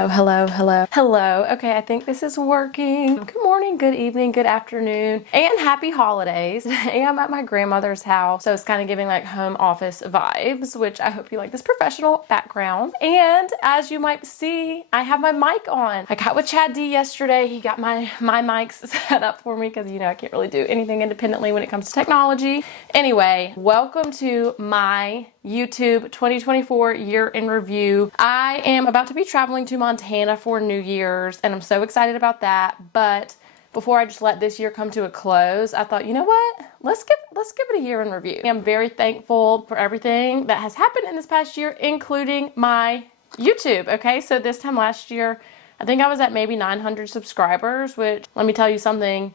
Hello, hello, hello, hello. Okay, I think this is working. Good morning, good evening, good afternoon, and happy holidays. Today I'm at my grandmother's house, so it's kind of giving like home office vibes, which I hope you like this professional background. And as you might see, I have my mic on. I got with Chad D yesterday. He got my mics set up for me because, you know, I can't really do anything independently when it comes to technology. Anyway, welcome to my YouTube 2024 year in review. I am about to be traveling to Montana for New Year's and I'm so excited about that. But before I just let this year come to a close, I thought, you know what? Let's give it a year in review. I'm very thankful for everything that has happened in this past year, including my YouTube. Okay, so this time last year, I think I was at maybe 900 subscribers, which let me tell you something.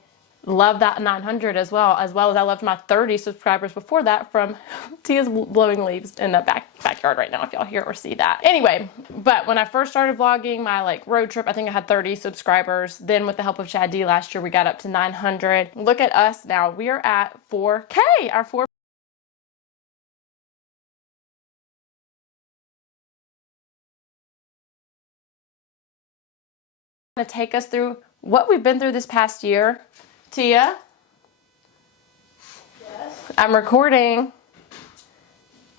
Love that 900 as well as I loved my 30 subscribers before that from Tia's blowing leaves in the backyard right now, if y'all hear or see that. Anyway, but when I first started vlogging my like road trip, I think I had 30 subscribers. Then with the help of Chad D last year, we got up to 900. Look at us now. We are at 4K, our 4 to take us through what we've been through this past year. Tia? Yes? I'm recording.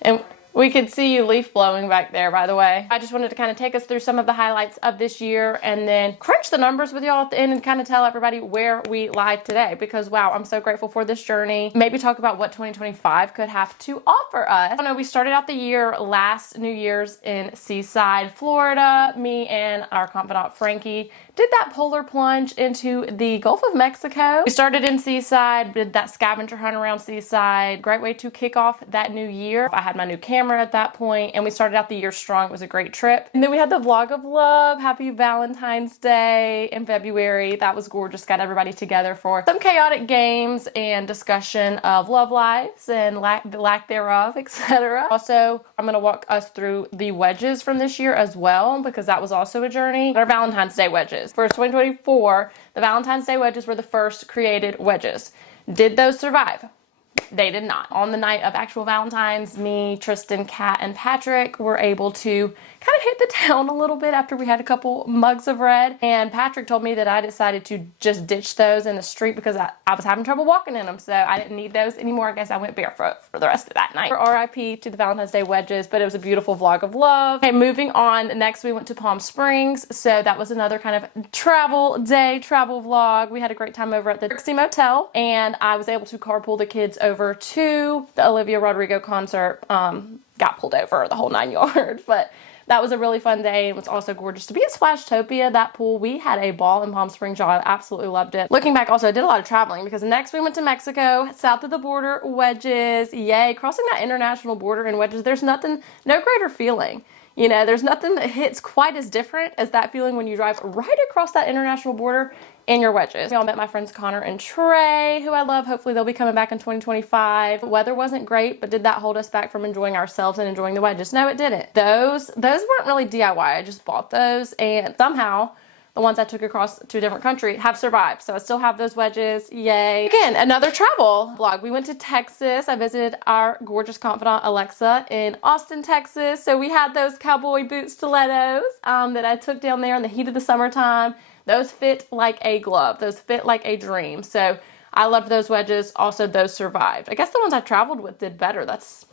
And we could see you leaf blowing back there, by the way. I just wanted to kind of take us through some of the highlights of this year and then crunch the numbers with y'all at the end and kind of tell everybody where we lie today because, wow, I'm so grateful for this journey. Maybe talk about what 2025 could have to offer us. I know we started out the year last New Year's in Seaside, Florida. Me and our confidant, Frankie, did that polar plunge into the Gulf of Mexico. We started in Seaside, did that scavenger hunt around Seaside. Great way to kick off that new year. I had my new camera at that point and we started out the year strong. It was a great trip. And then we had the vlog of love. Happy Valentine's Day in February. That was gorgeous. Got everybody together for some chaotic games and discussion of love lives and lack thereof, etc. Also, I'm gonna walk us through the wedges from this year as well because that was also a journey. Our Valentine's Day wedges. For 2024, the Valentine's Day wedges were the first created wedges. Did those survive? They did not. On the night of actual Valentine's, me, Tristan, Kat, and Patrick were able to kind of hit the town a little bit after we had a couple mugs of red. And Patrick told me that I decided to just ditch those in the street because I was having trouble walking in them. So I didn't need those anymore. I guess I went barefoot for the rest of that night. RIP to the Valentine's Day wedges, but it was a beautiful vlog of love. Okay, moving on. Next, we went to Palm Springs. So that was another kind of travel vlog. We had a great time over at the Dixie Motel. And I was able to carpool the kids over to the Olivia Rodrigo concert. Got pulled over the whole 9 yards, but that was a really fun day. It was also gorgeous to be at Splashtopia, that pool. We had a ball in Palm Springs, y'all. I absolutely loved it. Looking back, also, I did a lot of traveling because next we went to Mexico, south of the border, wedges. Yay, crossing that international border in wedges. There's no greater feeling. You know, there's nothing that hits quite as different as that feeling when you drive right across that international border in your wedges. We all met my friends Connor and Trey, who I love. Hopefully they'll be coming back in 2025. Weather wasn't great, but did that hold us back from enjoying ourselves and enjoying the wedges? No, it didn't. Those weren't really DIY. I just bought those and somehow the ones I took across to a different country have survived. So I still have those wedges. Yay. Again, another travel vlog. We went to Texas. I visited our gorgeous confidant Alexa in Austin, Texas. So we had those cowboy boot stilettos that I took down there in the heat of the summertime. Those fit like a glove. Those fit like a dream. So I loved those wedges. Also, those survived. I guess the ones I traveled with did better. That's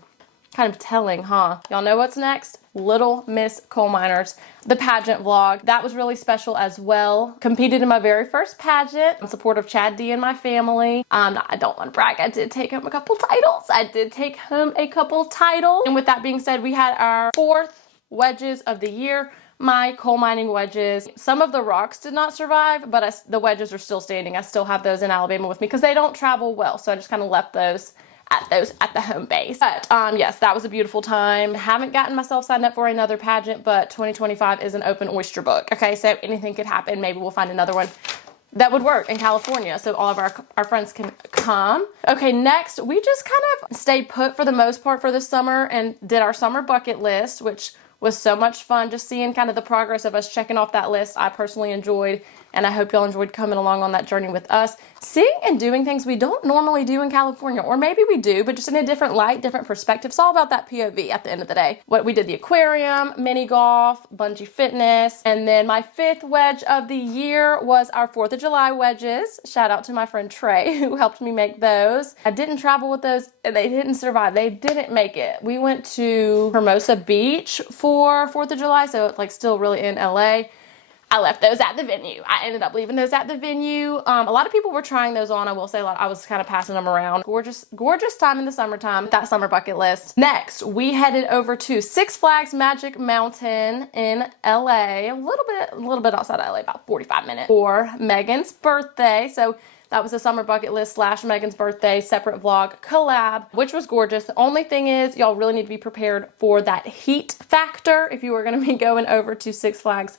kind of telling, huh? Y'all know what's next? Little Miss Coal Miners, the pageant vlog. That was really special as well. Competed in my very first pageant in support of Chad D and my family. I don't want to brag. I did take home a couple titles. And with that being said, we had our 4th wedges of the year. My coal mining wedges. Some of the rocks did not survive, but the wedges are still standing. I still have those in Alabama with me because they don't travel well. So I just kind of left those at the home base. But yes, that was a beautiful time. Haven't gotten myself signed up for another pageant, but 2025 is an open oyster book. Okay, so anything could happen. Maybe we'll find another one that would work in California so all of our friends can come. Okay, next, we just kind of stayed put for the most part for the summer and did our summer bucket list, which was so much fun. Just seeing kind of the progress of us checking off that list, I personally enjoyed, and I hope y'all enjoyed coming along on that journey with us. Seeing and doing things we don't normally do in California, or maybe we do, but just in a different light, different perspective. It's all about that POV at the end of the day. What we did, the aquarium, mini golf, bungee fitness, and then my 5th wedge of the year was our 4th of July wedges. Shout out to my friend Trey who helped me make those. I didn't travel with those, and they didn't survive. They didn't make it. We went to Hermosa Beach for 4th of July, so it's like still really in LA. I left those at the venue. I ended up leaving those at the venue. A lot of people were trying those on. I will say I was kind of passing them around. Gorgeous, gorgeous time in the summertime. That summer bucket list. Next, we headed over to Six Flags Magic Mountain in LA. A little bit outside of LA, about 45 minutes, for Megan's birthday. So that was a summer bucket list / Megan's birthday separate vlog collab, which was gorgeous. The only thing is, y'all really need to be prepared for that heat factor if you are going to be going over to Six Flags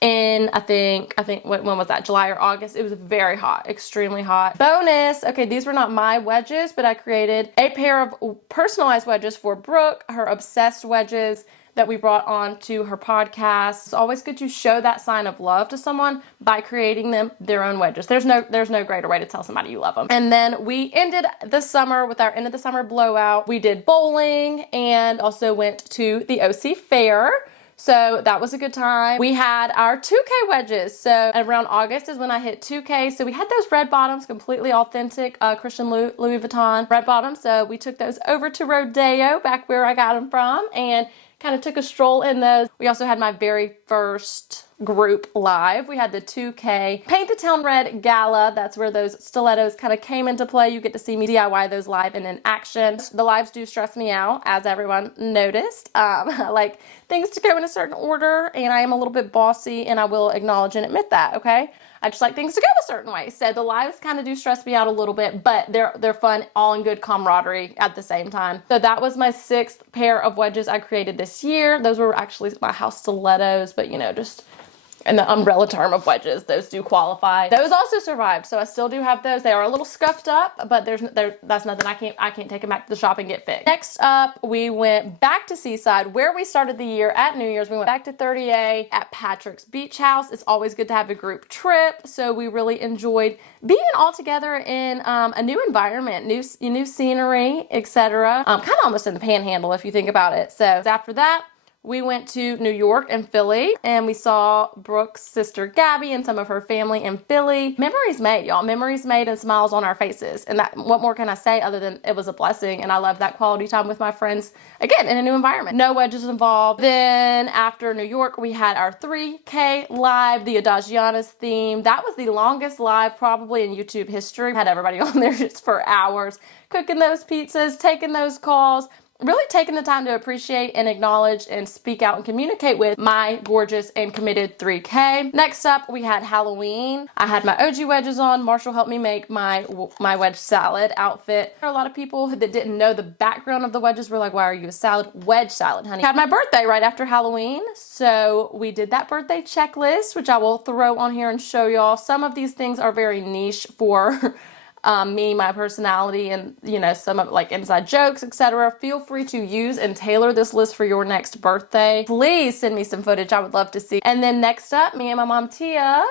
in, I think, when was that? July or August. It was very hot, extremely hot. Bonus, okay, these were not my wedges, but I created a pair of personalized wedges for Brooke, her obsessed wedges that we brought on to her podcast. It's always good to show that sign of love to someone by creating them their own wedges. There's no greater way to tell somebody you love them. And then we ended the summer with our end of the summer blowout. We did bowling and also went to the OC Fair. So that was a good time. We had our 2K wedges. So around August is when I hit 2K. So we had those red bottoms, completely authentic Christian Louis Vuitton red bottoms. So we took those over to Rodeo, back where I got them from, and kind of took a stroll in those. We also had my very first group live. We had the 2K Paint the Town Red Gala. That's where those stilettos kind of came into play. You get to see me DIY those live and in action. The lives do stress me out, as everyone noticed. I like things to go in a certain order, and I am a little bit bossy, and I will acknowledge and admit that, okay? I just like things to go a certain way. So the lives kind of do stress me out a little bit, but they're fun, all in good camaraderie at the same time. So that was my 6th pair of wedges I created this year. Those were actually my house stilettos, but you know, just in the umbrella term of wedges, those do qualify. Those also survived, so I still do have those. They are a little scuffed up, but that's nothing. I can't take them back to the shop and get fixed. Next up, we went back to Seaside, where we started the year at New Year's. We went back to 30A at Patrick's Beach House. It's always good to have a group trip, so we really enjoyed being all together in a new environment, new scenery, etc. Kind of almost in the Panhandle if you think about it. So after that, we went to New York and Philly, and we saw Brooke's sister Gabby and some of her family in Philly. Memories made, y'all. Memories made and smiles on our faces. And that, what more can I say other than it was a blessing, and I love that quality time with my friends, again, in a new environment. No wedges involved. Then after New York, we had our 3K live, the Adagiana's theme. That was the longest live probably in YouTube history. Had everybody on there just for hours, cooking those pizzas, taking those calls, really taking the time to appreciate and acknowledge and speak out and communicate with my gorgeous and committed 3K. Next up, we had Halloween. I had my OG wedges on. Marshall helped me make my wedge salad outfit. There are a lot of people that didn't know the background of the wedges were like, why are you a salad? Wedge salad, honey. I had my birthday right after Halloween, so we did that birthday checklist, which I will throw on here and show y'all. Some of these things are very niche for me, my personality, and you know, some of like inside jokes, etc. Feel free to use and tailor this list for your next birthday. Please send me some footage. I would love to see. And then next up, me and my mom Tia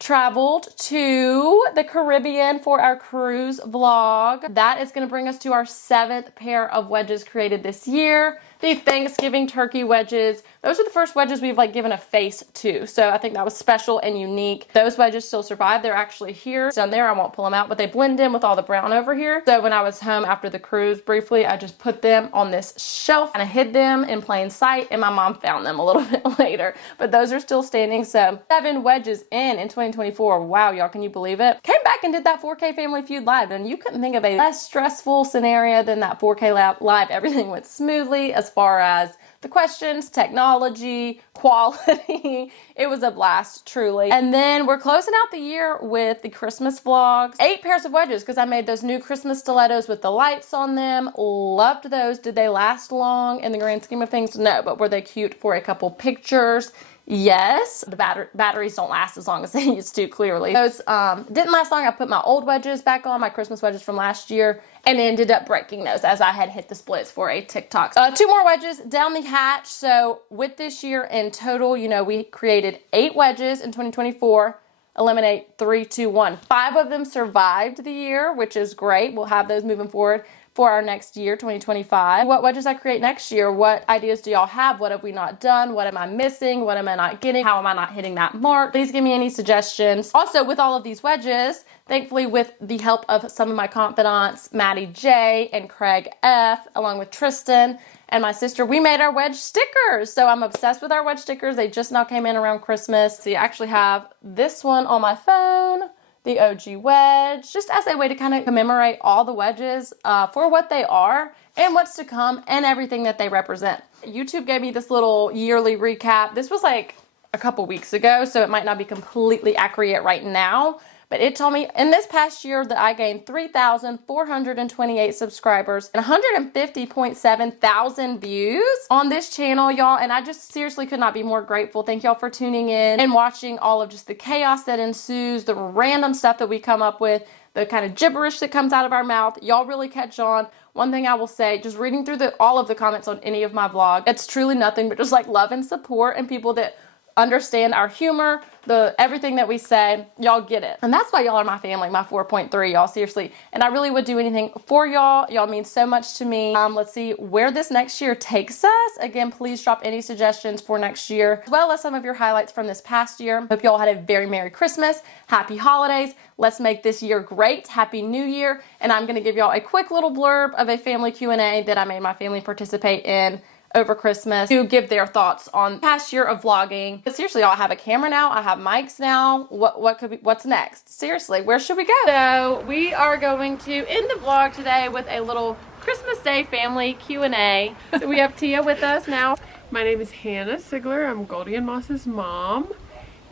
traveled to the Caribbean for our cruise vlog. That is going to bring us to our 7th pair of wedges created this year. The Thanksgiving turkey wedges. Those are the first wedges we've like given a face to. So I think that was special and unique. Those wedges still survive. They're actually here. Down there, I won't pull them out, but they blend in with all the brown over here. So when I was home after the cruise briefly, I just put them on this shelf and I hid them in plain sight, and my mom found them a little bit later. But those are still standing. So 7 wedges in 2024. Wow, y'all, can you believe it? Came back and did that 4K Family Feud live, and you couldn't think of a less stressful scenario than that 4K live. Everything went smoothly as far as the questions, technology, quality. It was a blast, truly. And then we're closing out the year with the Christmas vlogs. 8 pairs of wedges, because I made those new Christmas stilettos with the lights on them. Loved those. Did they last long in the grand scheme of things? No, but were they cute for a couple pictures? Yes, the batteries don't last as long as they used to, clearly. Those didn't last long. I put my old wedges back on, my Christmas wedges from last year, and ended up breaking those as I had hit the splits for a TikTok. 2 more wedges down the hatch. So with this year in total, you know, we created 8 wedges in 2024. Eliminate 3, 2, 1. 5 of them survived the year, which is great. We'll have those moving forward for our next year, 2025. What wedges I create next year? What ideas do y'all have? What have we not done? What am I missing? What am I not getting? How am I not hitting that mark? Please give me any suggestions. Also, with all of these wedges, thankfully with the help of some of my confidants, Maddie J and Craig F, along with Tristan and my sister, we made our wedge stickers. So I'm obsessed with our wedge stickers. They just now came in around Christmas. So you actually have this one on my phone, the OG wedge, just as a way to kind of commemorate all the wedges for what they are and what's to come and everything that they represent. YouTube gave me this little yearly recap. This was like a couple weeks ago, so it might not be completely accurate right now, but it told me in this past year that I gained 3,428 subscribers and 150.7 thousand views on this channel, y'all. And I just seriously could not be more grateful. Thank y'all for tuning in and watching all of just the chaos that ensues, the random stuff that we come up with, the kind of gibberish that comes out of our mouth. Y'all really catch on. One thing I will say, just reading through all of the comments on any of my vlog, it's truly nothing but just like love and support and people that understand our humor, everything that we say. Y'all get it. And that's why y'all are my family, my 4.3, y'all, seriously. And I really would do anything for y'all. Y'all mean so much to me. Let's see where this next year takes us. Again, please drop any suggestions for next year, as well as some of your highlights from this past year. Hope y'all had a very Merry Christmas, Happy Holidays. Let's make this year great. Happy New Year. And I'm gonna give y'all a quick little blurb of a family Q&A that I made my family participate in over Christmas to give their thoughts on the past year of vlogging. But seriously, y'all, I have a camera now. I have mics now. What's next? Seriously, where should we go? So we are going to end the vlog today with a little Christmas Day family Q&A. So we have Tia with us now. My name is Hannah Sigler. I'm Goldie and Moss's mom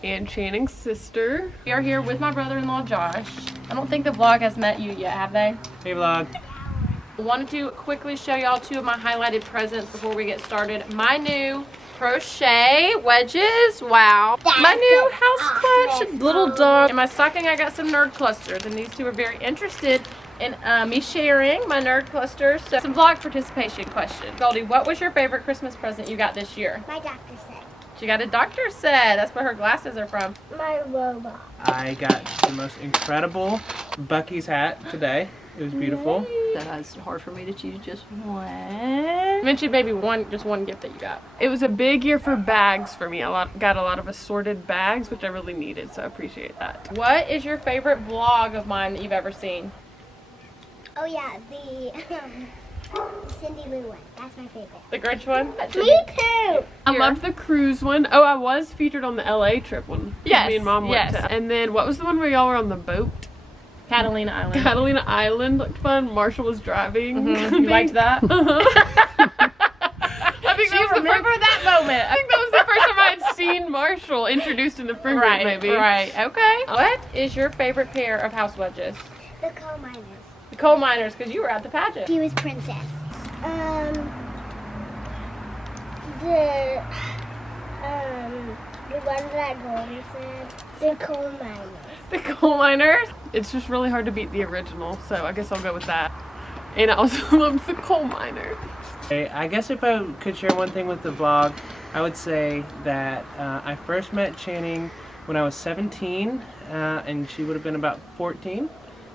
and Channing's sister. We are here with my brother-in-law, Josh. I don't think the vlog has met you yet, have they? Hey vlog. Wanted to quickly show y'all 2 of my highlighted presents before we get started. My new crochet wedges. Wow. My new house clutch, little dog. In my stocking, I got some nerd clusters, and these 2 are very interested in me sharing my nerd clusters. So some vlog participation questions. Goldie, what was your favorite Christmas present you got this year? My doctor set. She got a doctor set. That's where her glasses are from. My robot. I got the most incredible Bucky's hat today. It was beautiful. It's hard for me to choose just one. Mention maybe just one gift that you got. It was a big year for bags for me. I got a lot of assorted bags, which I really needed, so I appreciate that. What is your favorite vlog of mine that you've ever seen? Oh yeah, the Cindy Lou one. That's my favorite. The Grinch one? Me too. I loved the cruise one. Oh, I was featured on the LA trip one. Yes, Me and mom went yes. to. And then what was the one where y'all were on the boat? Catalina Island. Catalina Island looked fun. Marshall was driving. You liked that? I think that was remember that moment. I think that was the first time I had seen Marshall introduced in the friend group, Right, maybe. right. Okay. What is your favorite pair of house wedges? The coal miners. The coal miners, because you were at the pageant. She was princess. The one that Goldie said. The coal miners. The coal miners? It's just really hard to beat the original, so I guess I'll go with that. And I also loved the coal miner. Okay, I guess if I could share one thing with the vlog, I would say that I first met Channing when I was 17, and she would have been about 14.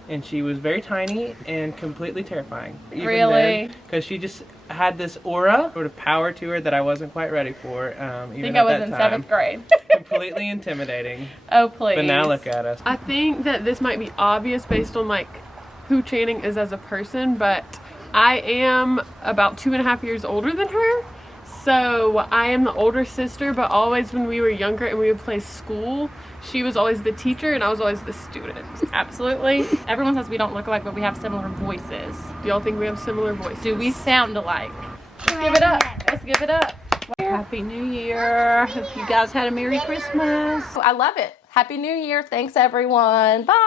And she was very tiny and completely terrifying. Really? Because she just had this aura, sort of power to her that I wasn't quite ready for. I think I was in 7th grade. Completely intimidating. Oh, please. But now look at us. I think that this might be obvious based on like who Channing is as a person, but I am about 2.5 years older than her. So I am the older sister, but always when we were younger and we would play school, she was always the teacher and I was always the student. Absolutely. Everyone says we don't look alike, but we have similar voices. Do y'all think we have similar voices? Do we sound alike? Let's give it up. Let's give it up. Happy New Year. Hope you guys had a Merry Christmas. I love it. Happy New Year. Thanks, everyone. Bye.